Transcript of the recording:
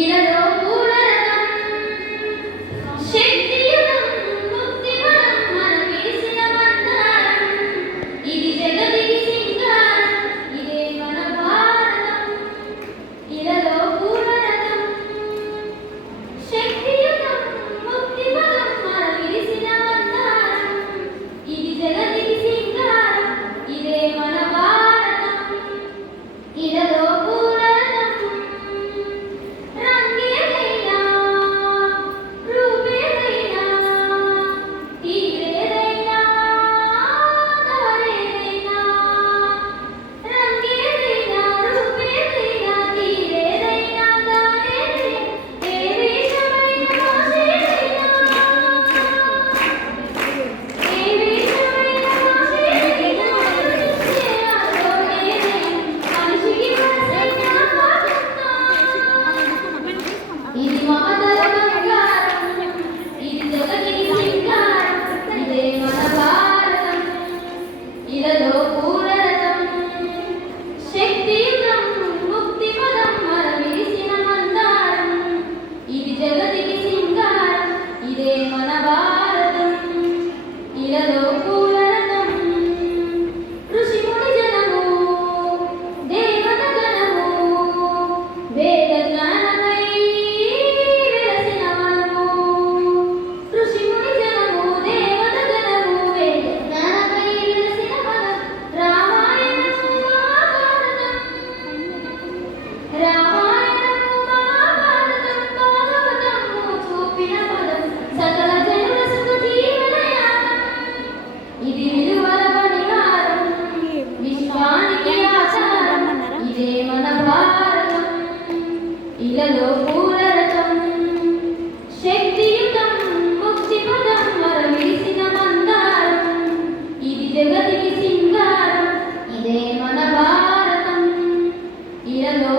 ఇలలో పూలరథం శక్తియుగం ముక్తిపదం మన విరిసిన మందారం ఇది జగతికి సింగారం ఇదే మన భారతం ఇలలో పూలరథం శక్తియుగం ముక్తిపదం మన విరిసిన మందారం ఇది జగతికి సింగారం ఇదే మన భారతం ఇలలో ఇలలో పూలరథం శక్తియుతం ముక్తిపదం మన విరిసిన మందారం ఇది జగతికి సింగారం ఇదే మన భారతం ఇలలో